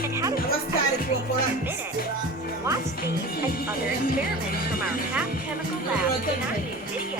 And how does this happen in a minute? Watch these and other experiments from our half chemical lab in our new video.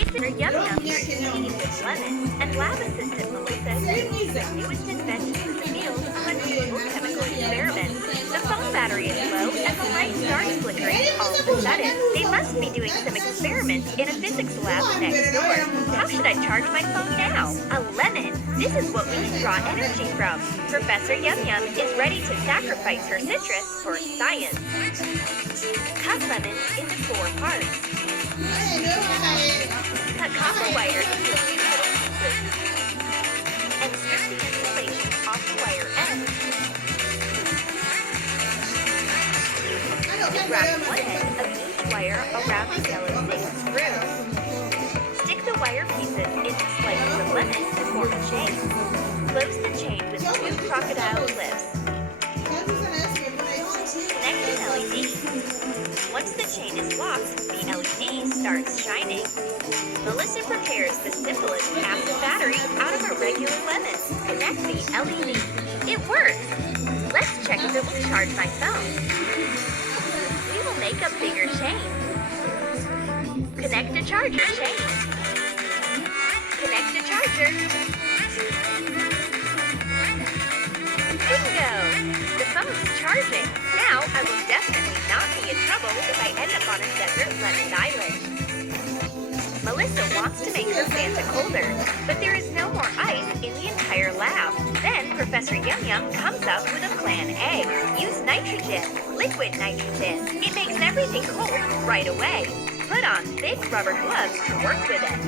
It's a yum yum tea with lemon, and lab assistant Melissa uses the newest inventions in the field to unusual chemical experiments. The phone battery is low and the light starts flickering all of a sudden. They must be doing some experiments in a physics lab next door. How should I charge my phone now? A lemon. This is what we can draw energy from. Professor Yum Yum is ready to sacrifice her citrus for science. Cut lemons into 4 parts. Cut copper wire into a few little pieces. And strip the insulation off the wire end. Wrap one end of each wire around the yellow thick screw. Stick the wire pieces into slices of lemon to form a chain. Close the chain with 2 crocodile clips. Connect an LED. Once the chain is locked, the LED starts shining. Melissa prepares the simplest acid battery out of a regular lemon. Connect the LED. It works! Let's check if it will charge my phone. We will make a bigger chain. Connect a charger chain. Connect a charger. Bingo! The phone's charging. Now I will definitely not be in trouble if I end up on a desert lemon island. Melissa wants to make her Fanta colder, but there is no more ice in the entire lab. Then Professor Yum Yum comes up with a plan A. Use nitrogen, liquid nitrogen. It makes everything cold right away. Put on thick rubber gloves to work with it.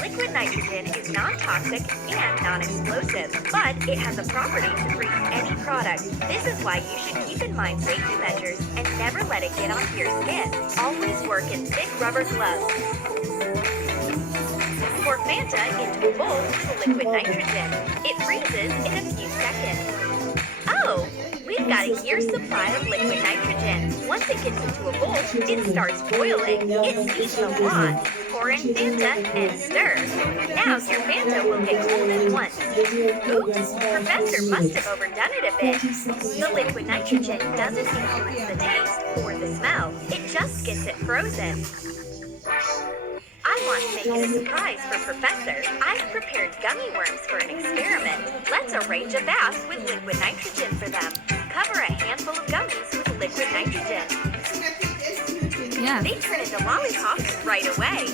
Liquid nitrogen is non-toxic and non-explosive, but it has a property to freeze any product. This is why you should keep in mind safety measures and never let it get onto your skin. Always work in thick rubber gloves. Pour Fanta into a bowl with the liquid nitrogen. It freezes in a few seconds. Oh! We've got a year's supply of liquid nitrogen. Once it gets into a bowl, it starts boiling. It steams a lot. Pour in Fanta and stir. Now your Fanta will get cold at once. Oops, Professor must have overdone it a bit. The liquid nitrogen doesn't influence the taste or the smell. It just gets it frozen. I want to make it a surprise for Professor. I've prepared gummy worms for an experiment. Let's arrange a bath with liquid nitrogen for them. Cover a handful of gummies with liquid nitrogen. Yeah. They turn into lollipops right away.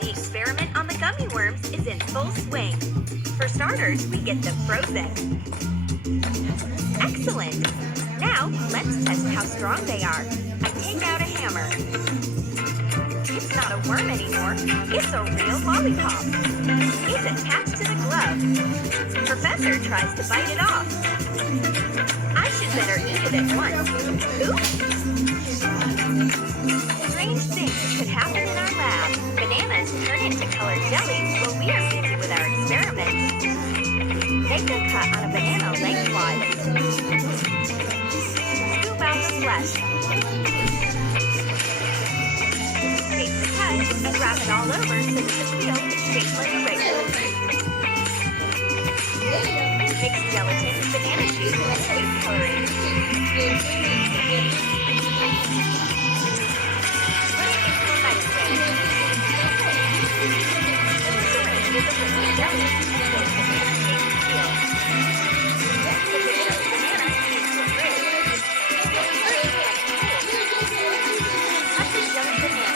The experiment on the gummy worms is in full swing. For starters, we get them frozen. Excellent! Now, let's test how strong they are. I take out a hammer. It's not a worm anymore. It's a real lollipop. It's attached to the glove. Professor tries to bite it off. I should better eat it at once. Oops! Strange things could happen in our lab. Bananas turn into colored jellies while we are busy with our experiments. Make a cut on a banana lengthwise. Scoop out the flesh. Take the cut and wrap it all over so that the peel is shaped like a regular fruit. Mix gelatin, banana juice, and food coloring. Put it into a microwave. Fill the syringe with a liquid jelly and place the banana-shaped peel. Put the jelly banana into a fridge. Let the pan cool. Cut the jelly banana.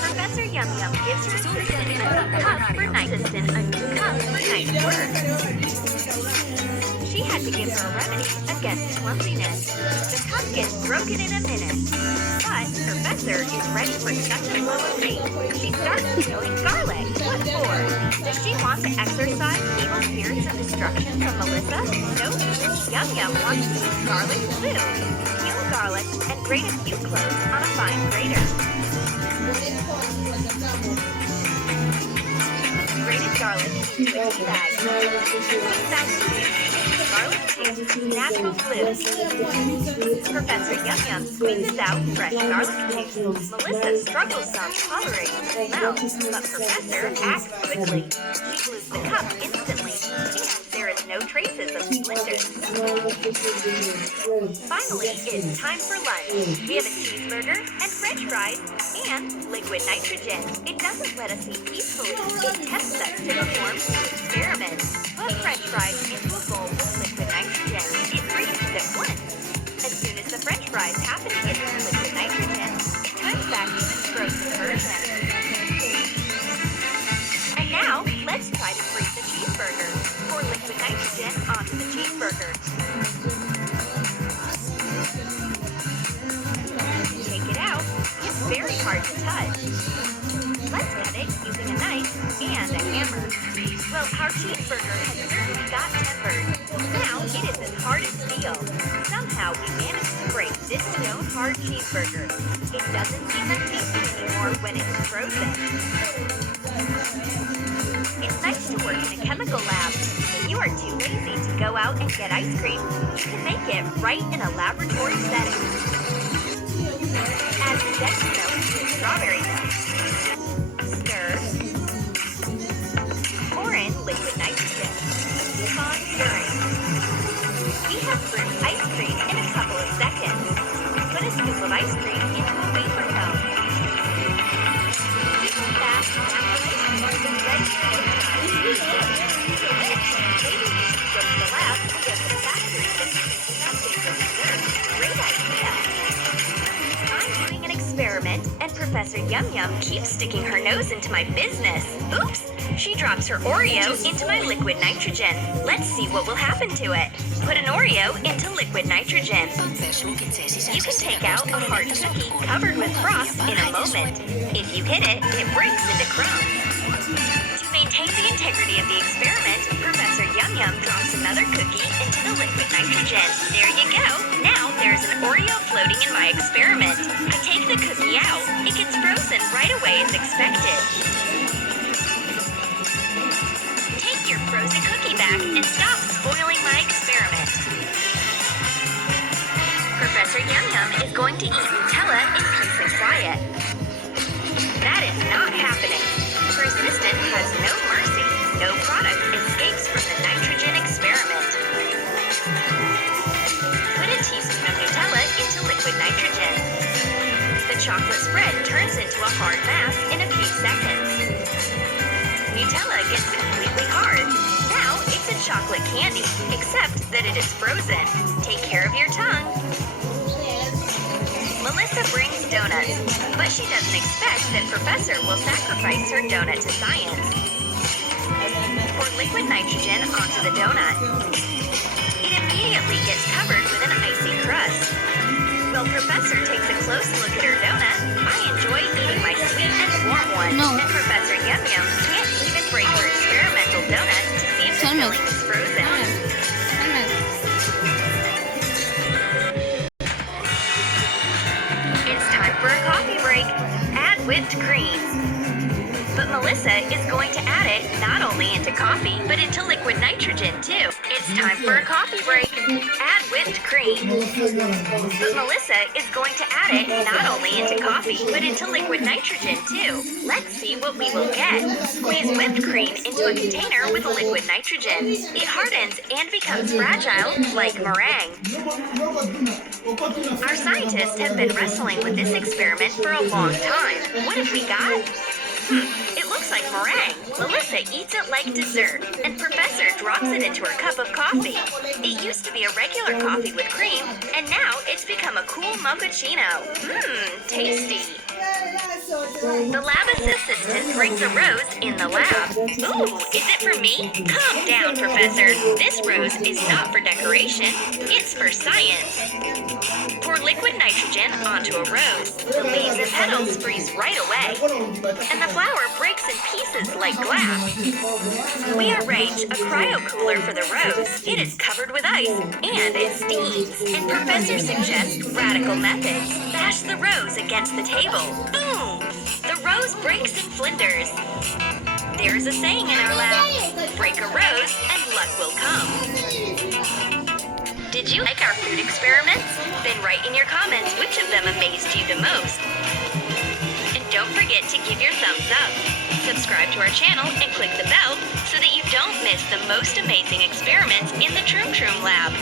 Professor Yum Yum gives her assistant a new cup for nice work. She had to give her a remedy against clumsiness. The cup gets broken in a minute. But Professor is ready for such a blow of fate. She starts peeling garlic. What for? Does she want to exorcise evil spirits of destruction from Melissa? Nope. Yum Yum wants to use garlic glue. Peel garlic and grate a few cloves on a fine grater. Grated garlic into a tea bag. Squeeze out the garlic paste, natural glue. Professor Yum Yum squeezes out fresh garlic paste. Melissa struggles some tolerating the smell, but Professor acts quickly. She glues the cup instantly, and there is no traces of splinters. Finally, it's time for lunch. We have a cheeseburger and french fries and liquid nitrogen. It doesn't let us eat peacefully. It tempts us to perform new experiments. Put french fries into a bowl with liquid nitrogen. It freezes at once. As soon as the french fries happen to get into liquid nitrogen, it turns back to its frozen version. And now, let's try to freeze the cheeseburger. Pour liquid nitrogen onto the cheeseburger. Take it out. It's very hard to touch. Let's cut it using a knife and a hammer. Well, our cheeseburger has certainly got tempered. Now it is as hard as steel. Somehow we managed to break this stone-hard cheeseburger. It doesn't even taste anymore when it's frozen. It's nice to work in a chemical lab. If you are too lazy to go out and get ice cream, you can make it right in a laboratory setting. Add the Dexter milk to strawberry milk. Stir. Pour in liquid nitrogen. Keep on stirring. We have brewed ice cream in a couple of seconds. Put a scoop of ice cream into a wafer cone. Keep it fast naturally and ready to go time. Maybe we should go to the lab and get some factories and increasing our favorite dessert. Great idea. I'm doing an experiment, and Professor Yum Yum keeps sticking her nose into my business. Oops! She drops her Oreo into my liquid nitrogen. Let's see what will happen to it. Put an Oreo into liquid nitrogen. You can take out a hard cookie covered with frost in a moment. If you hit it, it breaks into crumbs. To maintain the integrity of the experiment, Professor Yum Yum drops another cookie into the liquid nitrogen. There you go. Now there's an Oreo floating in my experiment. I take the cookie out. It gets frozen right away as expected. Take your frozen cookie back and stop spoiling my experiment. Professor Yum Yum is going to eat Nutella in peace and quiet. That is not happening. Persistent has no mercy. No product escapes from the nitrogen experiment. Put a teaspoon of Nutella into liquid nitrogen. The chocolate spread turns into a hard mass in a few seconds. Nutella gets completely hard. Now it's a chocolate candy, except that it is frozen. Take care of your tongue. Melissa brings donuts, but she doesn't expect that Professor will sacrifice her donut to science. Pour liquid nitrogen onto the donut. It immediately gets covered with an icy crust. While Professor takes a close look at her donut, I enjoy eating my sweet and warm one. And Professor Yum Yum can't even break her experimental donut to see if the filling is frozen. It's time for a coffee break. Add whipped cream. But Melissa is going to add it not only into coffee, but into liquid nitrogen too. It's time for a coffee break. Add whipped cream. But Melissa is going to add it not only into coffee, but into liquid nitrogen too. Let's see what we will get. Squeeze whipped cream into a container with liquid nitrogen. It hardens and becomes fragile like meringue. Our scientists have been wrestling with this experiment for a long time. What have we got? It looks like meringue. Melissa eats it like dessert, and Professor drops it into her cup of coffee. It used to be a regular coffee with cream, and now it's become a cool mochaccino. Tasty. The lab assistant brings a rose in the lab. Ooh, is it for me? Calm down, Professor. This rose is not for decoration. It's for science. Pour liquid nitrogen onto a rose. The leaves and petals freeze right away, and the flower breaks in pieces like glass. We arrange a cryo cooler for the rose. It is covered with ice, and it steams. And Professor suggests radical methods. Bash the rose against the table. Boom! The rose breaks in flinders. There's a saying in our lab, break a rose and luck will come. Did you like our food experiments? Then write in your comments which of them amazed you the most. And don't forget to give your thumbs up. Subscribe to our channel and click the bell so that you don't miss the most amazing experiments in the Troom Troom Lab.